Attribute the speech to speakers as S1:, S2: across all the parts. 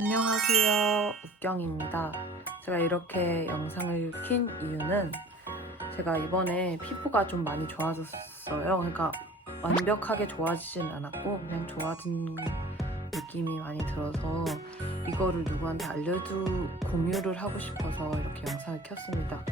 S1: 안녕하세요. uk경입니다. 제가 이렇게 영상을 킨 이유는 제가 이번에 피부가 좀 많이 좋아졌어요. 그러니까 완벽하게 좋아지진 않았고 그냥 좋아진 느낌이 많이 들어서 이거를 누구한테 알려주 공유를 하고 싶어서 이렇게 영상을 켰습니다.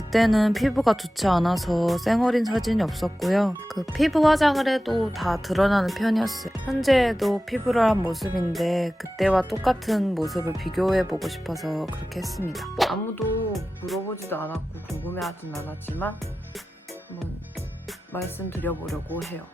S1: 그때는 피부가 좋지 않아서 쌩얼인 사진이 없었고요. 그 피부 화장을 해도 다 드러나는 편이었어요. 현재에도 피부를 한 모습인데 그때와 똑같은 모습을 비교해보고 싶어서 그렇게 했습니다. 아무도 물어보지도 않았고 궁금해하진 않았지만 한번 말씀드려보려고 해요.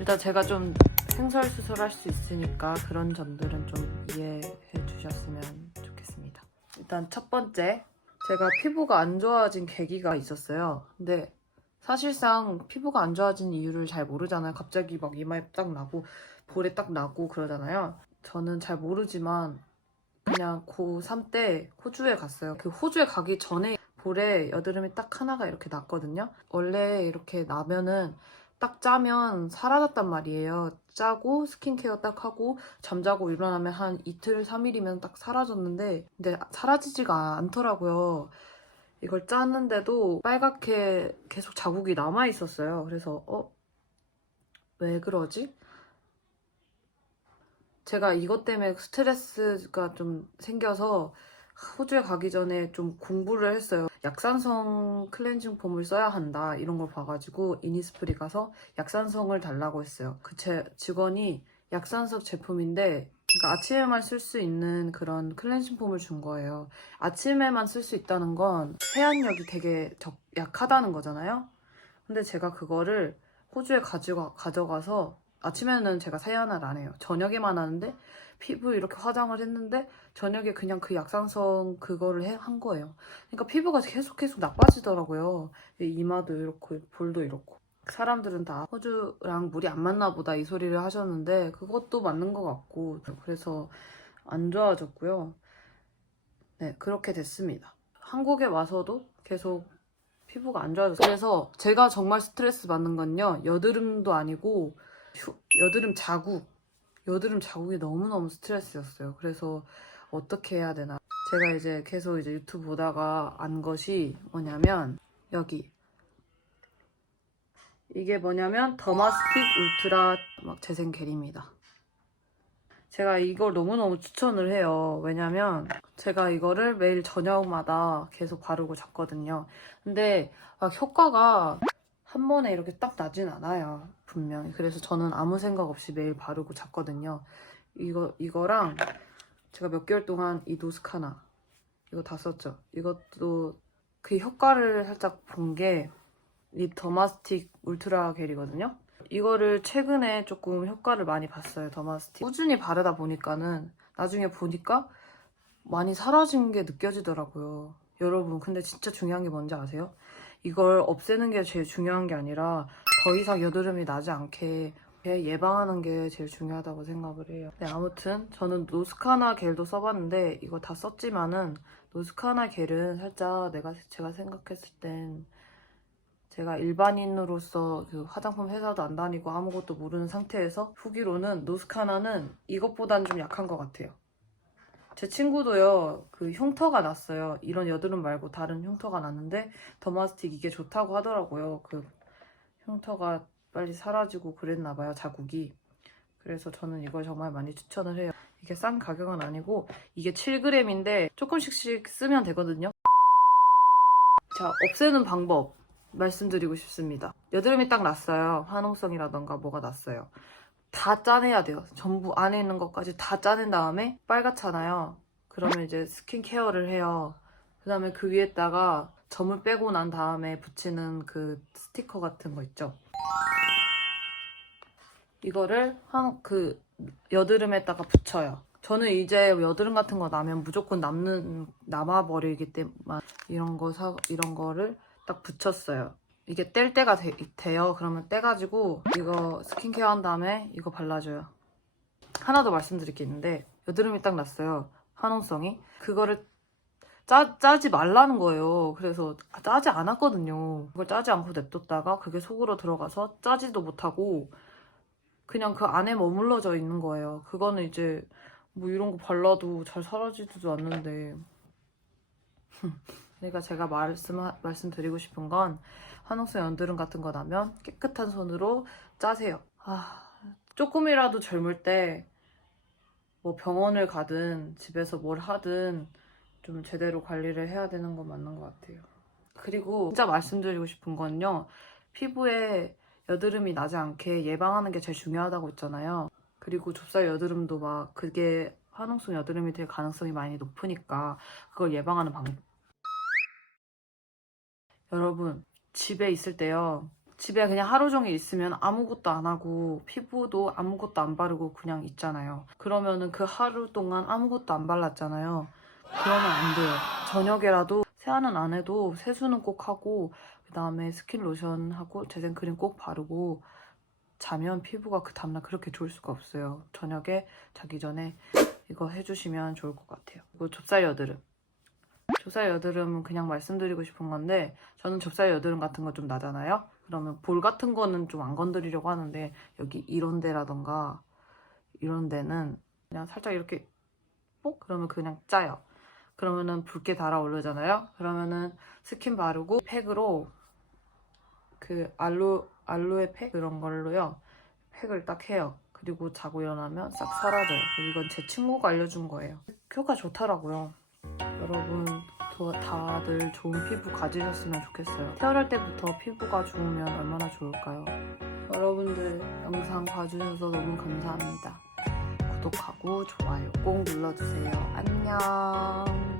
S1: 일단 제가 좀 횡설수설할 수 있으니까 그런 점들은 좀 이해해 주셨으면 좋겠습니다. 일단 첫 번째 제가 피부가 안 좋아진 계기가 있었어요. 근데 사실상 피부가 안 좋아진 이유를 잘 모르잖아요. 갑자기 막 이마에 딱 나고 볼에 딱 나고 그러잖아요. 저는 잘 모르지만 그냥 고3 때 호주에 갔어요. 그 호주에 가기 전에 볼에 여드름이 딱 하나가 이렇게 났거든요. 원래 이렇게 나면은 딱 짜면 사라졌단 말이에요. 짜고 스킨케어 딱 하고 잠자고 일어나면 한 이틀, 3일이면 딱 사라졌는데 근데 사라지지가 않더라고요. 이걸 짰는데도 빨갛게 계속 자국이 남아 있었어요. 그래서 어? 왜 그러지? 제가 이것 때문에 스트레스가 좀 생겨서 호주에 가기 전에 좀 공부를 했어요. 약산성 클렌징 폼을 써야 한다 이런 걸 봐가지고 이니스프리 가서 약산성을 달라고 했어요. 그 제 직원이 약산성 제품인데 그러니까 아침에만 쓸 수 있는 그런 클렌징 폼을 준 거예요. 아침에만 쓸 수 있다는 건 세안력이 되게 적, 약하다는 거잖아요. 근데 제가 그거를 호주에 가지고 가져가서 아침에는 제가 세안을 안 해요. 저녁에만 하는데 피부 이렇게 화장을 했는데 저녁에 그냥 그 약산성 그거를 해, 한 거예요. 그러니까 피부가 계속 계속 나빠지더라고요. 이 이마도 이렇고 볼도 이렇고. 사람들은 다 호주랑 물이 안 맞나 보다 이 소리를 하셨는데 그것도 맞는 것 같고 그래서 안 좋아졌고요. 네 그렇게 됐습니다. 한국에 와서도 계속 피부가 안 좋아졌어요. 그래서 제가 정말 스트레스 받는 건요 여드름도 아니고 휴- 여드름 자국 여드름 자국이 너무너무 스트레스였어요. 그래서 어떻게 해야 되나. 제가 이제 계속 이제 유튜브 보다가 안 것이 뭐냐면 여기 이게 뭐냐면 더마스틱 울트라 막 재생 겔입니다. 제가 이걸 너무너무 추천을 해요. 왜냐면 제가 이거를 매일 저녁마다 계속 바르고 잤거든요. 근데 막 효과가 한 번에 이렇게 딱 나진 않아요. 분명히. 그래서 저는 아무 생각 없이 매일 바르고 잤거든요. 이거, 이거랑 제가 몇 개월 동안 이 노스카나 이거 다 썼죠. 이것도 그 효과를 살짝 본 게 립 더마스틱 울트라 겔이거든요. 이거를 최근에 조금 효과를 많이 봤어요. 더마스틱. 꾸준히 바르다 보니까는 나중에 보니까 많이 사라진 게 느껴지더라고요. 여러분, 근데 진짜 중요한 게 뭔지 아세요? 이걸 없애는 게 제일 중요한 게 아니라 더 이상 여드름이 나지 않게 예방하는 게 제일 중요하다고 생각을 해요. 네, 아무튼 저는 노스카나 겔도 써봤는데 이거 다 썼지만은 노스카나 겔은 살짝 내가 제가 생각했을 땐 제가 일반인으로서 그 화장품 회사도 안 다니고 아무것도 모르는 상태에서 후기로는 노스카나는 이것보단 좀 약한 것 같아요. 제 친구도요, 그 흉터가 났어요. 이런 여드름 말고 다른 흉터가 났는데, 더마스틱 이게 좋다고 하더라고요. 그 흉터가 빨리 사라지고 그랬나 봐요, 자국이. 그래서 저는 이걸 정말 많이 추천을 해요. 이게 싼 가격은 아니고, 이게 7g인데 조금씩씩 쓰면 되거든요. 자, 없애는 방법 말씀드리고 싶습니다. 여드름이 딱 났어요. 화농성이라던가 뭐가 났어요. 다 짜내야 돼요. 전부 안에 있는 것까지 다 짜낸 다음에 빨갛잖아요. 그러면 이제 스킨케어를 해요. 그 다음에 그 위에다가 점을 빼고 난 다음에 붙이는 그 스티커 같은 거 있죠. 이거를 한 그 여드름에다가 붙여요. 저는 이제 여드름 같은 거 나면 무조건 남는 남아 버리기 때문에 이런 거 사, 이런 거를 딱 붙였어요. 이게 뗄 때가 돼, 돼요. 그러면 떼가지고 이거 스킨케어 한 다음에 이거 발라줘요. 하나 더 말씀드릴 게 있는데 여드름이 딱 났어요. 화농성이. 그거를 짜, 짜지 말라는 거예요. 그래서 짜지 않았거든요. 그걸 짜지 않고 냅뒀다가 그게 속으로 들어가서 짜지도 못하고 그냥 그 안에 머물러져 있는 거예요. 그거는 이제 뭐 이런 거 발라도 잘 사라지지도 않는데 그러니까 제가 말씀 말씀드리고 싶은 건 화농성 연드름 같은 거 나면 깨끗한 손으로 짜세요. 아, 조금이라도 젊을 때 뭐 병원을 가든 집에서 뭘 하든 좀 제대로 관리를 해야 되는 건 맞는 것 같아요. 그리고 진짜 말씀드리고 싶은 건요. 피부에 여드름이 나지 않게 예방하는 게 제일 중요하다고 했잖아요. 그리고 좁쌀 여드름도 막 그게 화농성 여드름이 될 가능성이 많이 높으니까 그걸 예방하는 방법. 여러분, 집에 있을 때요. 집에 그냥 하루 종일 있으면 아무것도 안 하고 피부도 아무것도 안 바르고 그냥 있잖아요. 그러면은 그 하루 동안 아무것도 안 발랐잖아요. 그러면 안 돼요. 저녁에라도 세안은 안 해도 세수는 꼭 하고 그 다음에 스킨 로션 하고 재생 크림 꼭 바르고 자면 피부가 그 다음날 그렇게 좋을 수가 없어요. 저녁에 자기 전에 이거 해주시면 좋을 것 같아요. 그리고 좁쌀 여드름. 좁쌀 여드름은 그냥 말씀드리고 싶은 건데 저는 좁쌀 여드름 같은 거 좀 나잖아요. 그러면 볼 같은 거는 좀 안 건드리려고 하는데 여기 이런 데라던가 이런 데는 그냥 살짝 이렇게 뽁 그러면 그냥 짜요. 그러면은 붉게 달아오르잖아요. 그러면은 스킨 바르고 팩으로 그 알로 알로에 팩 그런 걸로요. 팩을 딱 해요. 그리고 자고 일어나면 싹 사라져요. 이건 제 친구가 알려준 거예요. 효과 좋더라고요. 여러분 도- 다들 좋은 피부 가지셨으면 좋겠어요. 태어날 때부터 피부가 좋으면 얼마나 좋을까요? 여러분들 영상 봐주셔서 너무 감사합니다. 구독하고 좋아요 꼭 눌러주세요. 안녕.